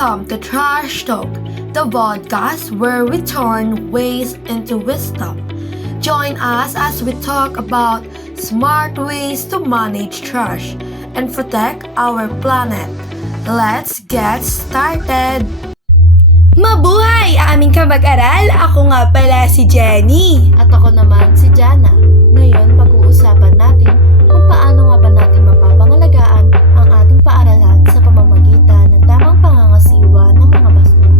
Welcome to Trash Talk, the podcast where we turn waste into wisdom. Join us as we talk about smart ways to manage trash and protect our planet. Let's get started! Mabuhay! Aming kamag-aral! Ako nga pala si Jenny. At ako naman si Jana. Ngayon, pag-uusapan natin kung paano nga ba natin mapapangalagaan ang ating paaralan sa pamamagitan ng tamang pangangasiwa ng mga basura.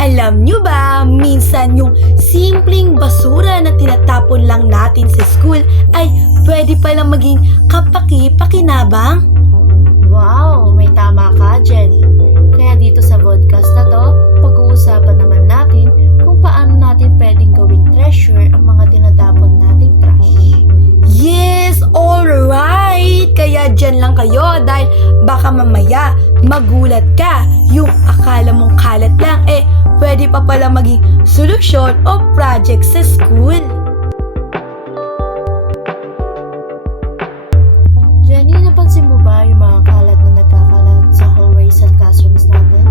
Alam nyo ba, minsan yung simpleng basura na tinatapon lang natin sa school ay pwede palang maging kapaki-pakinabang? Wow! May tama ka, Jenny. Kaya dito sa podcast na to, pag-uusapan naman natin kung paano natin pwedeng gawing treasure ang mga tinatapon nating trash. Yes! Alright! Kaya dyan lang kayo dahil baka mamaya magulat ka. Yung akala mong kalat lang pwede pa pala maging solusyon o project sa school. Jenny, napansin mo ba yung mga kalat na nagkakalat sa hallways at classrooms natin?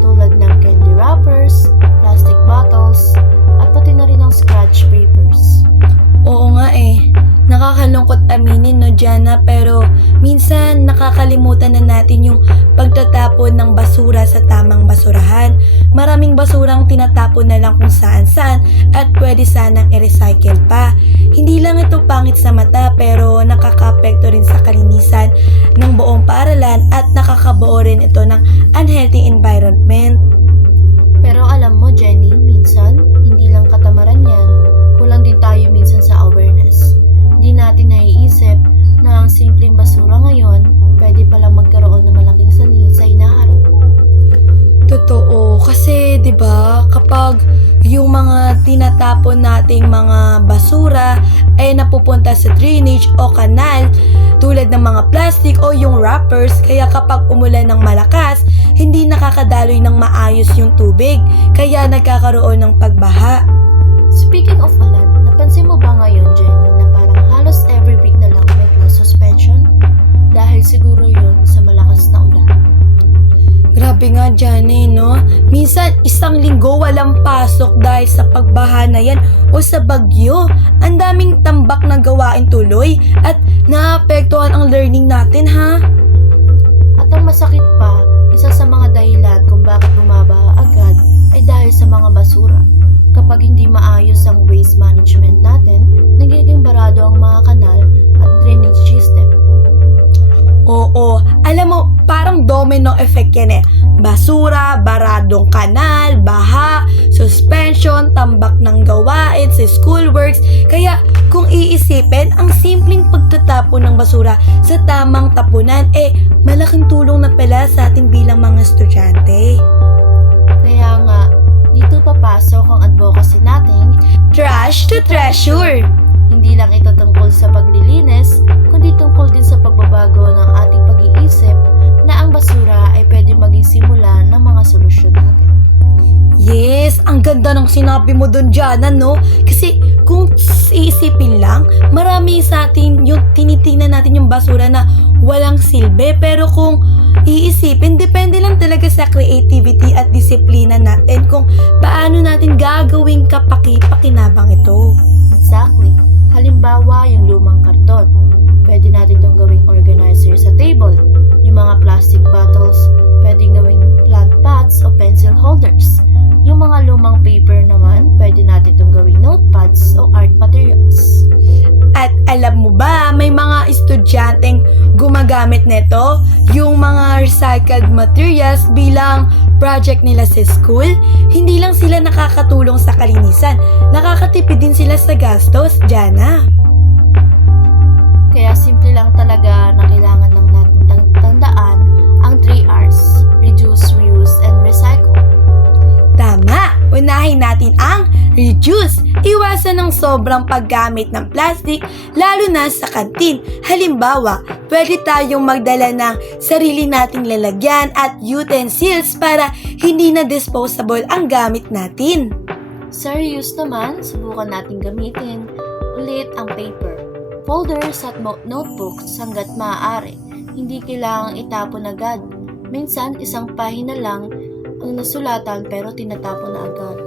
Tulad ng candy wrappers, plastic bottles, at pati na rin ang scratch papers. Oo nga nakakalungkot aminin no Jana, pero minsan nakakalimutan na natin yung pagtatapon ng basura sa tamang basurahan. Maraming basurang tinatapon na lang kung saan-saan at pwede sanang i-recycle pa. Hindi lang ito pangit sa mata pero nakaka-apekto rin sa kalinisan ng buong paaralan at nakakabuo rin ito ng unhealthy environment. Pero alam mo, Jenny, minsan, hindi lang katamaran yan, kulang din tayo minsan sa awareness. Hindi natin naiisip na ang simpleng basura ngayon, pwede palang magkaroon ng malaking sanhi sa hinaharap. Totoo, kasi 'di ba kapag yung mga tinatapon nating mga basura ay napupunta sa drainage o kanal tulad ng mga plastic o yung wrappers, kaya kapag umulan ng malakas, hindi nakakadaloy ng maayos yung tubig, kaya nagkakaroon ng pagbaha. Speaking of ulan, napansin mo ba ngayon, Jenny, na parang halos every week na lang may class suspension? Dahil siguro yun sa malakas na ulan. Grabe nga Johnny, no? Minsan isang linggo walang pasok dahil sa pagbaha na yan o sa bagyo. Ang daming tambak na gawain tuloy at naapektuhan ang learning natin, ha? At ang masakit pa, isa sa mga dahilan kung bakit bumaba agad ay dahil sa mga basura. Kapag hindi maayos ang waste management natin, nagiging barado ang mga kanal at drainage system. Oo, alam mo, parang domino effect yan Basura, baradong kanal, baha, suspension, tambak ng gawain sa schoolworks. Kaya kung iisipin, ang simpleng pagtatapon ng basura sa tamang tapunan, malaking tulong na pala sa atin bilang mga estudyante. Kaya nga, dito papasok ang advocacy nating Trash to Treasure! hindi lang ito tungkol sa paglilinis, kundi tungkol din sa pagbabago ng ating pag-iisip na ang basura ay pwede maging simula ng mga solusyon natin. Yes, ang ganda ng sinabi mo dun, Jana, no? Kasi kung iisipin lang, marami sa atin yung tinitingnan natin yung basura na walang silbi. Pero kung iisipin, depende lang talaga sa creativity at disiplina natin kung paano natin gagawing kapaki-pakinabang ito. Exactly. Halimbawa, yung lumang karton. Pwede natin itong gawing organizer sa table. Yung mga plastic bottles, pwede gawing plant pots o pencil holders. Yung mga lumang paper naman, pwede natin itong gawing notepads o art materials. At alam mo ba, may mga estudyanteng gumagamit nito, yung mga recycled materials bilang project nila sa school. Hindi lang sila nakakatulong sa kalinisan, nakakatipid din sila sa gastos, Jana. Kaya simple lang talaga na kailangan lang natin tandaan ang 3 R's. Reduce, reuse, and recycle. Tama! Unahin natin ang reduce. Iwasan ng sobrang paggamit ng plastic, lalo na sa kantin. Halimbawa, pwede tayong magdala ng sarili nating lalagyan at utensils para hindi na disposable ang gamit natin. Sa reuse naman, subukan natin gamitin ulit ang paper, folders at notebooks hanggat maaari. Hindi kailangang itapon agad. Minsan, isang pahina lang ang nasulatan pero tinatapon na agad.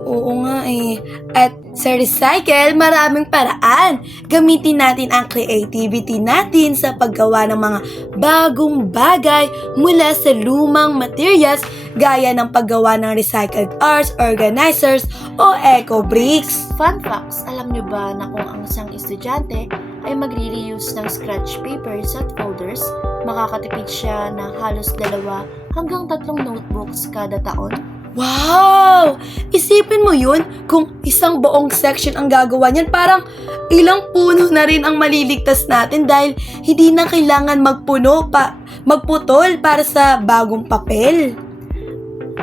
Oo nga eh. At sa recycle, maraming paraan. Gamitin natin ang creativity natin sa paggawa ng mga bagong bagay mula sa lumang materials gaya ng paggawa ng recycled arts, organizers o eco bricks. Fun facts, alam nyo ba na kung ang isang estudyante ay magre-reuse ng scratch papers at folders, makakatipid siya ng halos 2 hanggang 3 notebooks kada taon? Wow! Isipin mo yun, kung isang buong section ang gagawa niyan, parang ilang puno na rin ang maliligtas natin dahil hindi na kailangan magputol para sa bagong papel.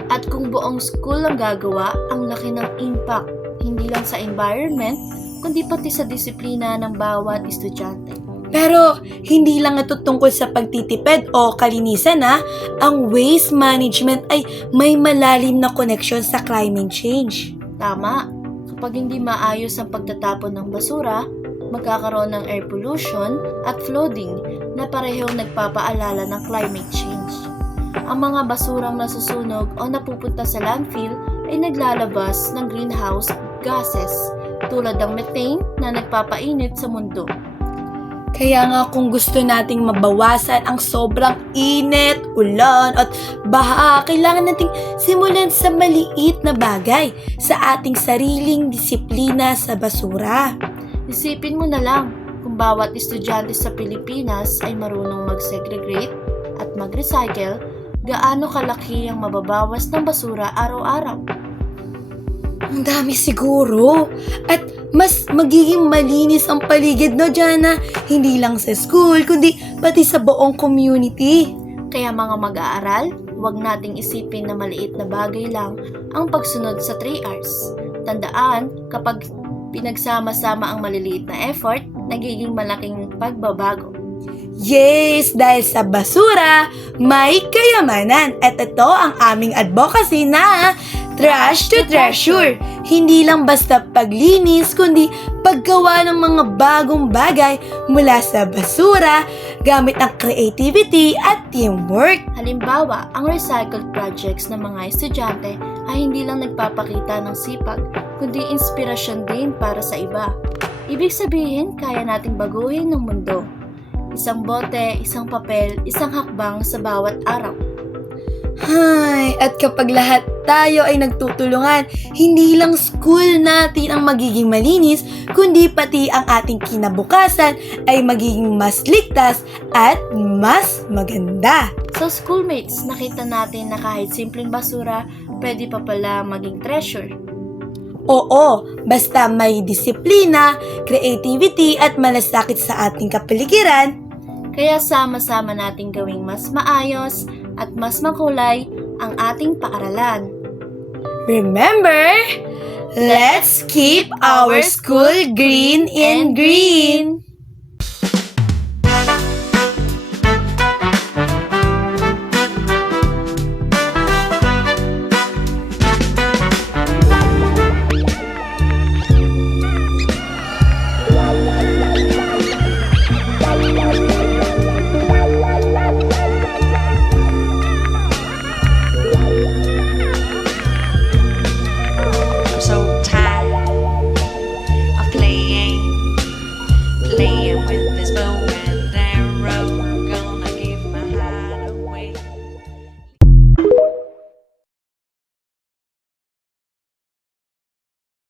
At kung buong school ang gagawa, ang laki ng impact, hindi lang sa environment, kundi pati sa disiplina ng bawat estudyante. Pero hindi lang ito tungkol sa pagtitipid o kalinisan ha. Ang waste management ay may malalim na koneksyon sa climate change. Tama, kapag hindi maayos ang pagtatapon ng basura, magkakaroon ng air pollution at flooding na parehong nagpapaalala ng climate change. Ang mga basurang nasusunog o napupunta sa landfill ay naglalabas ng greenhouse gases tulad ng methane na nagpapainit sa mundo. Kaya nga kung gusto nating mabawasan ang sobrang init, ulan at baha, kailangan nating simulan sa maliit na bagay sa ating sariling disiplina sa basura. Isipin mo na lang kung bawat estudyante sa Pilipinas ay marunong mag-segregate at mag-recycle, gaano kalaki ang mababawas ng basura araw-araw. Ang dami siguro. At mas magiging malinis ang paligid, no, Jana? Hindi lang sa school, kundi pati sa buong community. Kaya mga mag-aaral, huwag nating isipin na maliit na bagay lang ang pagsunod sa 3 Rs. Tandaan, kapag pinagsama-sama ang maliliit na effort, nagiging malaking pagbabago. Yes, dahil sa basura, may kayamanan. At ito ang aming advocacy na Trash to Treasure. Hindi lang basta paglinis, kundi paggawa ng mga bagong bagay mula sa basura gamit ang creativity at teamwork. Halimbawa, ang recycled projects ng mga estudyante ay hindi lang nagpapakita ng sipag, kundi inspirasyon din para sa iba. Ibig sabihin, kaya nating baguhin ng mundo. Isang bote, isang papel, isang hakbang sa bawat araw. Hay, at kapag lahat tayo ay nagtutulungan, hindi lang school natin ang magiging malinis, kundi pati ang ating kinabukasan ay magiging mas ligtas at mas maganda. So schoolmates, nakita natin na kahit simpleng basura, pwede pa pala maging treasure. Oo, basta may disiplina, creativity at malasakit sa ating kapaligiran. Kaya sama-sama nating gawing mas maayos at mas makulay ang ating paaralan. Remember, let's keep our school green and green.